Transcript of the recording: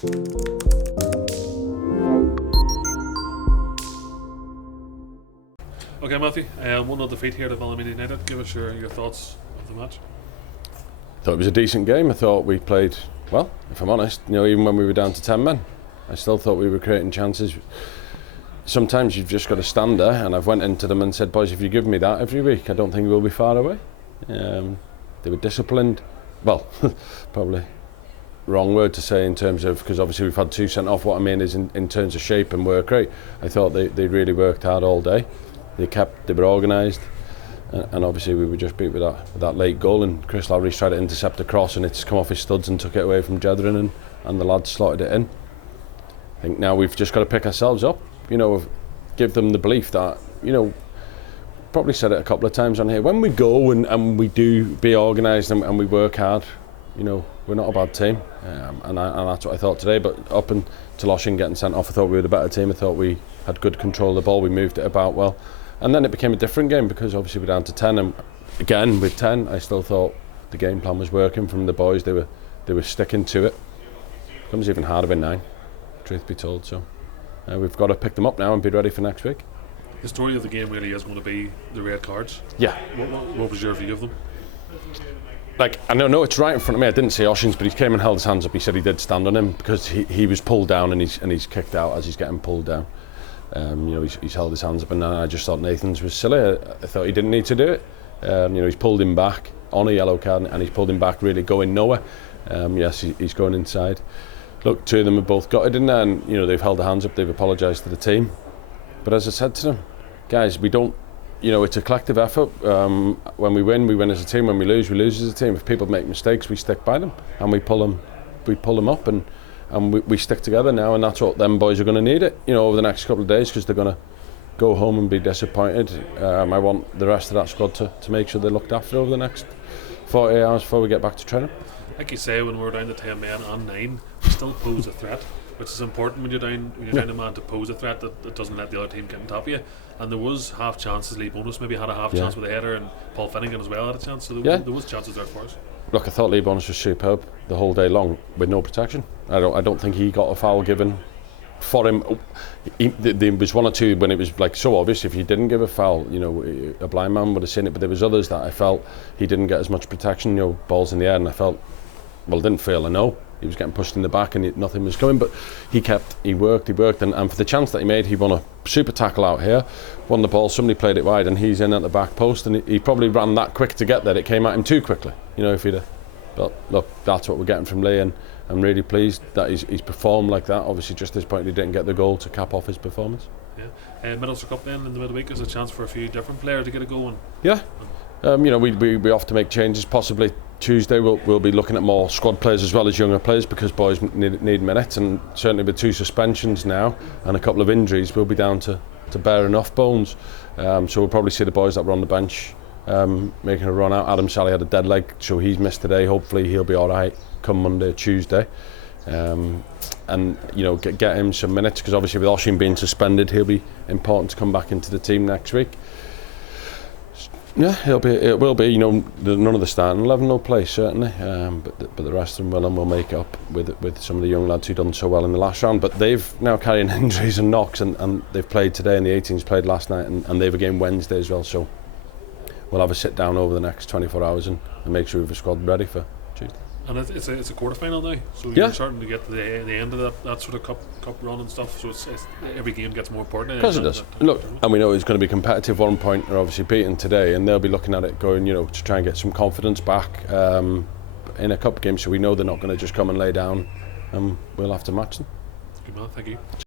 Okay, Matthew, 1-0 defeat here at Ballymena United. Give us your thoughts of the match. I thought it was a decent game. I thought we played well, if I'm honest. Even when we were down to 10 men, I still thought we were creating chances. Sometimes you've just got to stand there, and I've went into them and said, boys, if you give me that every week, I don't think we'll be far away. They were disciplined. Well, probably wrong word to say in terms of, because obviously we've had 2 sent off. What I mean is in terms of shape and work rate, I thought they really worked hard all day. They were organised, and obviously we were just beat with that late goal, and Chris Lowry's tried to intercept a cross and it's come off his studs and took it away from Jedrin, and the lads slotted it in. I think now we've just got to pick ourselves up, give them the belief that, probably said it a couple of times on here, when we go and we do be organised and we work hard, we're not a bad team, and that's what I thought today. But up until Oshin getting sent off, I thought we were the better team. I thought we had good control of the ball, we moved it about well, and then it became a different game because obviously we're down to 10, and again with 10 I still thought the game plan was working from the boys. They were sticking to it. It becomes even harder with 9, truth be told, so we've got to pick them up now and be ready for next week. The story of the game really is going to be the red cards. Yeah. What was your view of them? I know it's right in front of me. I didn't see Oshin's, but he came and held his hands up. He said he did stand on him because he was pulled down, and he's kicked out as he's getting pulled down. He's held his hands up, and I just thought Nathan's was silly. I thought he didn't need to do it. He's pulled him back on a yellow card, and he's pulled him back really going nowhere. Yes, he's going inside. Look, 2 of them have both got it in there, and they've held their hands up. They've apologised to the team. But as I said to them, guys, we don't. It's a collective effort. When we win as a team. When we lose as a team. If people make mistakes, we stick by them and we pull them up, and we stick together now. And that's what them boys are going to need it. Over the next couple of days, because they're going to go home and be disappointed. I want the rest of that squad to make sure they're looked after over the next 48 hours before we get back to training. Like you say, when we're down to 10 men and 9, we still pose a threat, which is important when you're down a man, to pose a threat that doesn't let the other team get on top of you. And there was half chances. Lee Bonus maybe had a half chance with a header, and Paul Finnegan as well had a chance. So there was chances there for us. Look, I thought Lee Bonus was superb the whole day long with no protection. I don't think he got a foul given for him. There was 1 or 2 when it was so obvious. If he didn't give a foul, a blind man would have seen it. But there was others that I felt he didn't get as much protection. Balls in the air, and I felt, didn't feel. I know he was getting pushed in the back and nothing was coming, but he worked, and for the chance that he made, he won a super tackle out here, won the ball, somebody played it wide, and he's in at the back post, and he probably ran that quick to get there. It came at him too quickly, if he'd have. But look, that's what we're getting from Lee, and I'm really pleased that he's performed like that. Obviously, just this point, he didn't get the goal to cap off his performance. Yeah. Middlesbrough Cup then in the midweek is a chance for a few different players to get a goal. Yeah. We have to make changes. Possibly Tuesday we'll be looking at more squad players as well as younger players, because boys need minutes, and certainly with 2 suspensions now and a couple of injuries, we'll be down to bare enough bones. So we'll probably see the boys that were on the bench making a run out. Adam Sally had a dead leg, so he's missed today. Hopefully he'll be all right come Monday, Tuesday. And get him some minutes, because obviously with Oshin being suspended, he'll be important to come back into the team next week. Yeah, it will be. None of the starting 11 will play certainly, but the rest of them will, and we'll make it up with some of the young lads who done so well in the last round. But they've now carrying injuries and knocks, and they've played today, and the 18s played last night, and they've a game Wednesday as well. So we'll have a sit down over the next 24 hours and make sure we've a squad ready for Tuesday. And it's a quarter-final now, so you're starting to get to the end of that sort of cup run and stuff, so it's every game gets more important. Because it does. Look, and we know it's going to be competitive. 1 point are obviously beaten today, and they'll be looking at it going, to try and get some confidence back in a cup game, so we know they're not going to just come and lay down, and we'll have to match them. Good man, thank you.